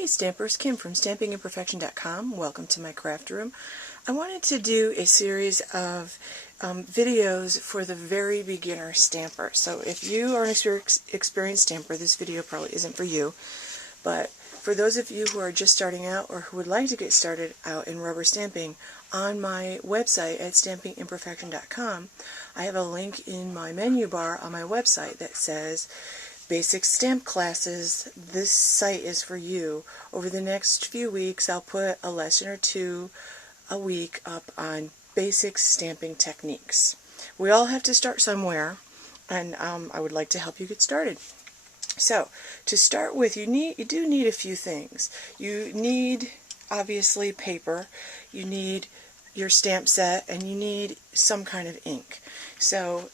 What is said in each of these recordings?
Hey Stampers, Kim from stampingimperfection.com. Welcome to my craft room. I wanted to do a series of videos for the very beginner stamper. So if you are an experienced stamper, this video probably isn't for you. But for those of you who are just starting out or who would like to get started out in rubber stamping, on my website at stampingimperfection.com, I have a link in my menu bar on my website that says Basic Stamp Classes. This site is for you. Over the next few weeks, I'll put a lesson or two a week up on basic stamping techniques. We all have to start somewhere, and I would like to help you get started. So, to start with, you do need a few things. You need, obviously, paper. You need your stamp set, and you need some kind of ink. So,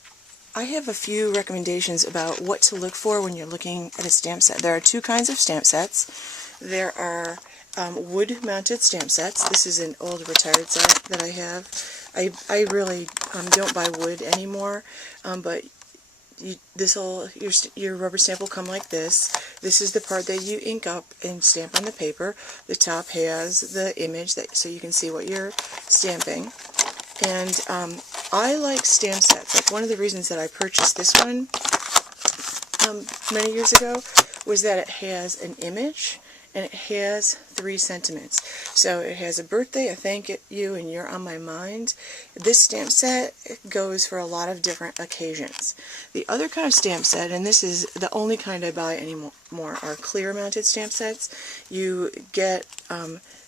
I have a few recommendations about what to look for when you're looking at a stamp set. There are two kinds of stamp sets. There are wood-mounted stamp sets. This is an old retired set that I have. I really don't buy wood anymore, but your rubber stamp will come like this. This is the part that you ink up and stamp on the paper. The top has the image so you can see what you're stamping. And I like stamp sets. Like, one of the reasons that I purchased this one many years ago was that it has an image and it has 3 sentiments. So it has a birthday, a thank you, and you're on my mind. This stamp set goes for a lot of different occasions. The other kind of stamp set, and this is the only kind I buy anymore, are clear mounted stamp sets. You get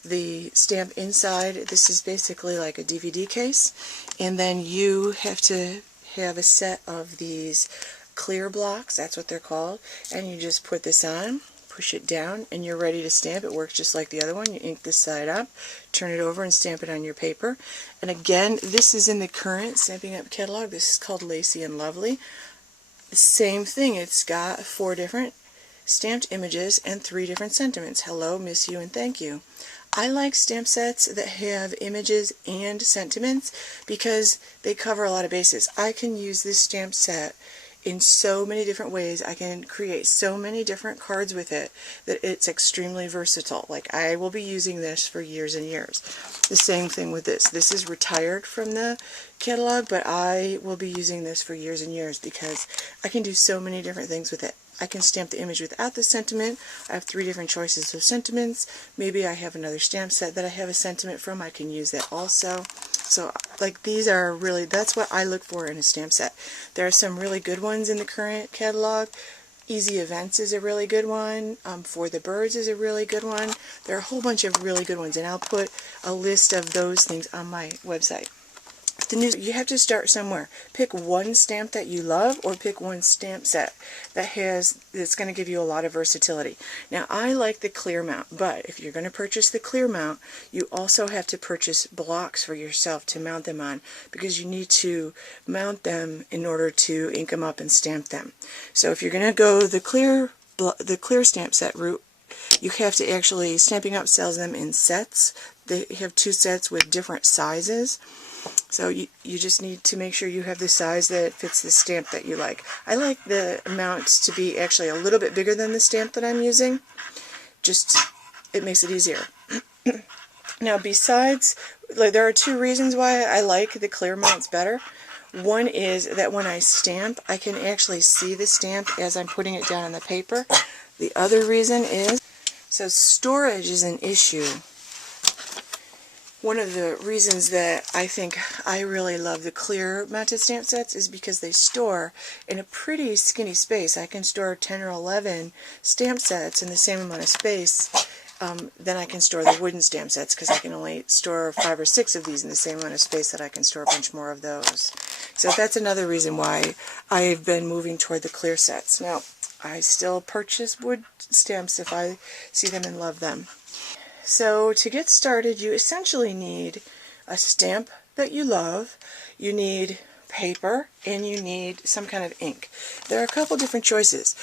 the stamp inside. This is basically like a DVD case, and then you have to have a set of these clear blocks, that's what they're called, and you just put this on, push it down, and you're ready to stamp. It works just like the other one. You ink this side up, turn it over, and stamp it on your paper. And again, this is in the current Stampin' Up! Catalog. This is called Lacy and Lovely. The same thing. It's got 4 different stamped images and 3 different sentiments. Hello, miss you, and thank you. I like stamp sets that have images and sentiments because they cover a lot of bases. I can use this stamp set in so many different ways. I can create so many different cards with it that it's extremely versatile. Like, I will be using this for years and years. The same thing with this. This is retired from the catalog, but I will be using this for years and years because I can do so many different things with it. I can stamp the image without the sentiment. I have 3 different choices of sentiments. Maybe I have another stamp set that I have a sentiment from. I can use that also. So, like, these are really, that's what I look for in a stamp set. There are some really good ones in the current catalog. Easy Events is a really good one. For the Birds is a really good one. There are a whole bunch of really good ones, and I'll put a list of those things on my website. You have to start somewhere. Pick one stamp that you love, or pick one stamp set that's going to give you a lot of versatility. Now, I like the clear mount, but if you're going to purchase the clear mount, you also have to purchase blocks for yourself to mount them on, because you need to mount them in order to ink them up and stamp them. So if you're going to go the clear stamp set route, you have to actually, Stampin' Up! Sells them in sets. They have 2 sets with different sizes. So you just need to make sure you have the size that fits the stamp that you like. I like the amounts to be actually a little bit bigger than the stamp that I'm using. It makes it easier. Now, besides, there are 2 reasons why I like the clear mounts better. One is that when I stamp, I can actually see the stamp as I'm putting it down on the paper. The other reason is, so storage is an issue. One of the reasons that I think I really love the clear mounted stamp sets is because they store in a pretty skinny space. I can store 10 or 11 stamp sets in the same amount of space than I can store the wooden stamp sets, because I can only store 5 or 6 of these in the same amount of space that I can store a bunch more of those. So that's another reason why I've been moving toward the clear sets. Now, I still purchase wood stamps if I see them and love them. So to get started, you essentially need a stamp that you love, you need paper, and you need some kind of ink. There are a couple different choices.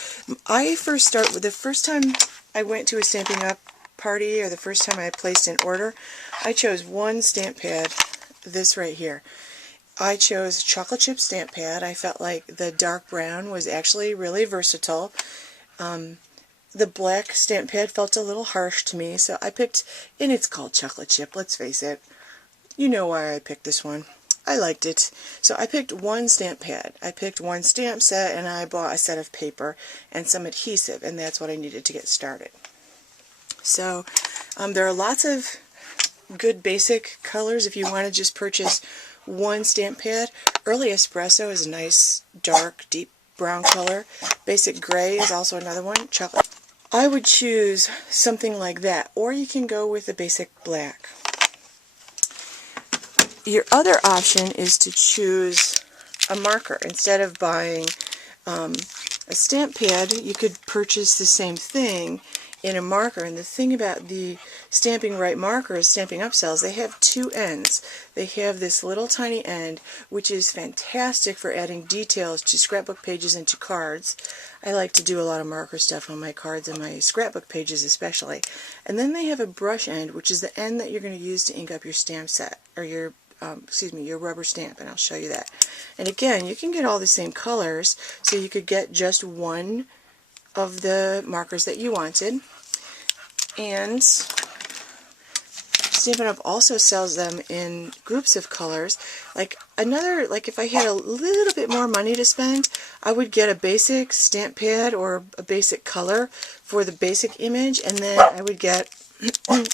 I first start with the first time I went to a Stampin' Up! Party, or the first time I placed an order, I chose one stamp pad, this right here. I chose chocolate chip stamp pad. I felt like the dark brown was actually really versatile. the black stamp pad felt a little harsh to me, so I picked, and it's called chocolate chip, let's face it. You know why I picked this one. I liked it. So I picked one stamp pad. I picked one stamp set, and I bought a set of paper and some adhesive, and that's what I needed to get started. So there are lots of good basic colors if you want to just purchase one stamp pad. Early Espresso is a nice dark deep brown color. Basic Gray is also another one. Chocolate. I would choose something like that, or you can go with the basic black. Your other option is to choose a marker. Instead of buying a stamp pad, you could purchase the same thing in a marker. And the thing about the Stamping Right markers, Stampin' Up! Cells, they have two ends. They have this little tiny end, which is fantastic for adding details to scrapbook pages and to cards. I like to do a lot of marker stuff on my cards and my scrapbook pages especially. And then they have a brush end, which is the end that you're going to use to ink up your stamp set, or your your rubber stamp, and I'll show you that. And again, you can get all the same colors, so you could get just one of the markers that you wanted. And Stampin' Up! Also sells them in groups of colors. Like if I had a little bit more money to spend, I would get a basic stamp pad or a basic color for the basic image, and then I would get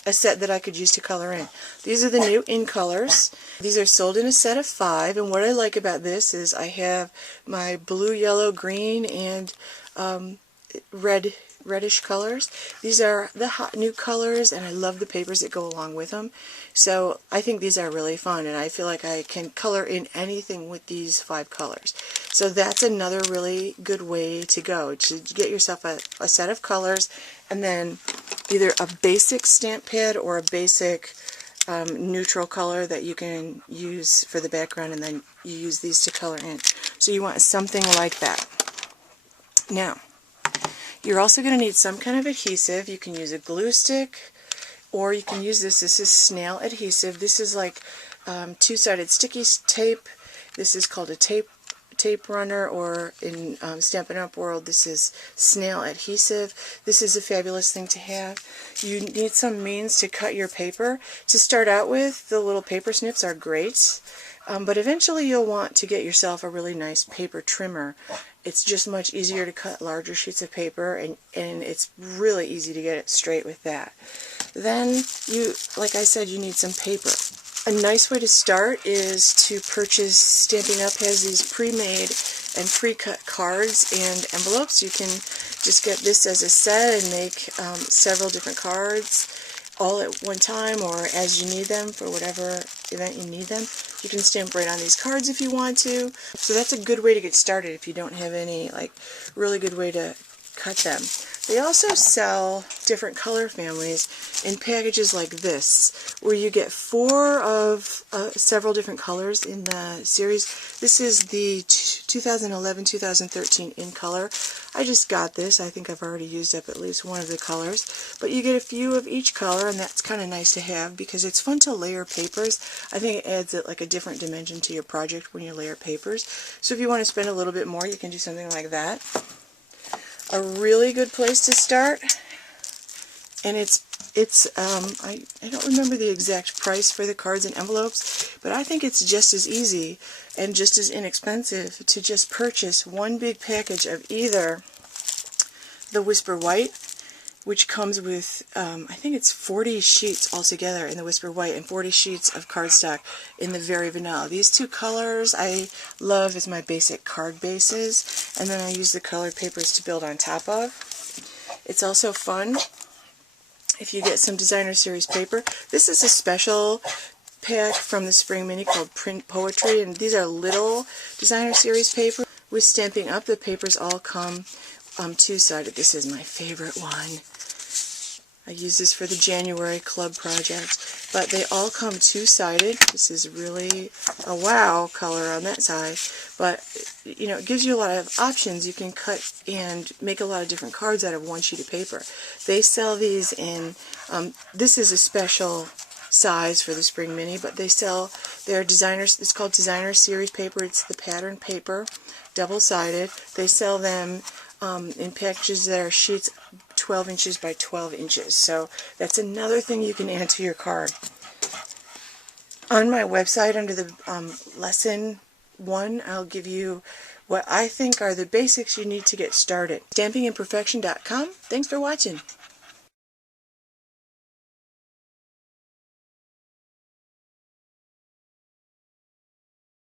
a set that I could use to color in. These are the new in colors. These are sold in a set of 5, and what I like about this is I have my blue, yellow, green, and reddish colors. These are the hot new colors, and I love the papers that go along with them. So I think these are really fun, and I feel like I can color in anything with these 5 colors. So that's another really good way to go, to get yourself a set of colors, and then either a basic stamp pad or a basic neutral color that you can use for the background, and then you use these to color in. So you want something like that. Now, you're also going to need some kind of adhesive. You can use a glue stick, or you can use this. This is snail adhesive. This is like two-sided sticky tape. This is called a tape runner, or in Stampin' Up! World, this is snail adhesive. This is a fabulous thing to have. You need some means to cut your paper. To start out with, the little paper snips are great, but eventually you'll want to get yourself a really nice paper trimmer. It's just much easier to cut larger sheets of paper, and it's really easy to get it straight with that. Then, like I said, you need some paper. A nice way to start is to purchase, Stampin' Up! Has these pre-made and pre-cut cards and envelopes. You can just get this as a set and make several different cards all at one time, or as you need them for whatever event you need them. You can stamp right on these cards if you want to. So that's a good way to get started if you don't have any really good way to cut them. They also sell different color families in packages like this, where you get 4 of several different colors in the series. This is the 2011-2013 in color. I just got this. I think I've already used up at least one of the colors. But you get a few of each color, and that's kind of nice to have because it's fun to layer papers. I think it adds like a different dimension to your project when you layer papers. So if you want to spend a little bit more, you can do something like that. A really good place to start, and I don't remember the exact price for the cards and envelopes, but I think it's just as easy and just as inexpensive to just purchase one big package of either the Whisper White, which comes with, I think it's 40 sheets altogether in the Whisper White and 40 sheets of cardstock in the Very Vanilla. These 2 colors I love as my basic card bases, and then I use the colored papers to build on top of. It's also fun if you get some Designer Series paper. This is a special pack from the Spring Mini called Print Poetry, and these are little Designer Series paper. With Stampin' Up! The papers all come two-sided. This is my favorite one. I use this for the January club project, but they all come two-sided. This is really a wow color on that side, but it gives you a lot of options. You can cut and make a lot of different cards out of one sheet of paper. They sell these in, this is a special size for the Spring Mini, but they sell their designers, it's called Designer Series paper. It's the pattern paper, double-sided. They sell them in packages that are sheets 12 inches by 12 inches. So that's another thing you can add to your card. On my website, under the lesson 1, I'll give you what I think are the basics you need to get started. Stampingimperfection.com. Thanks for watching.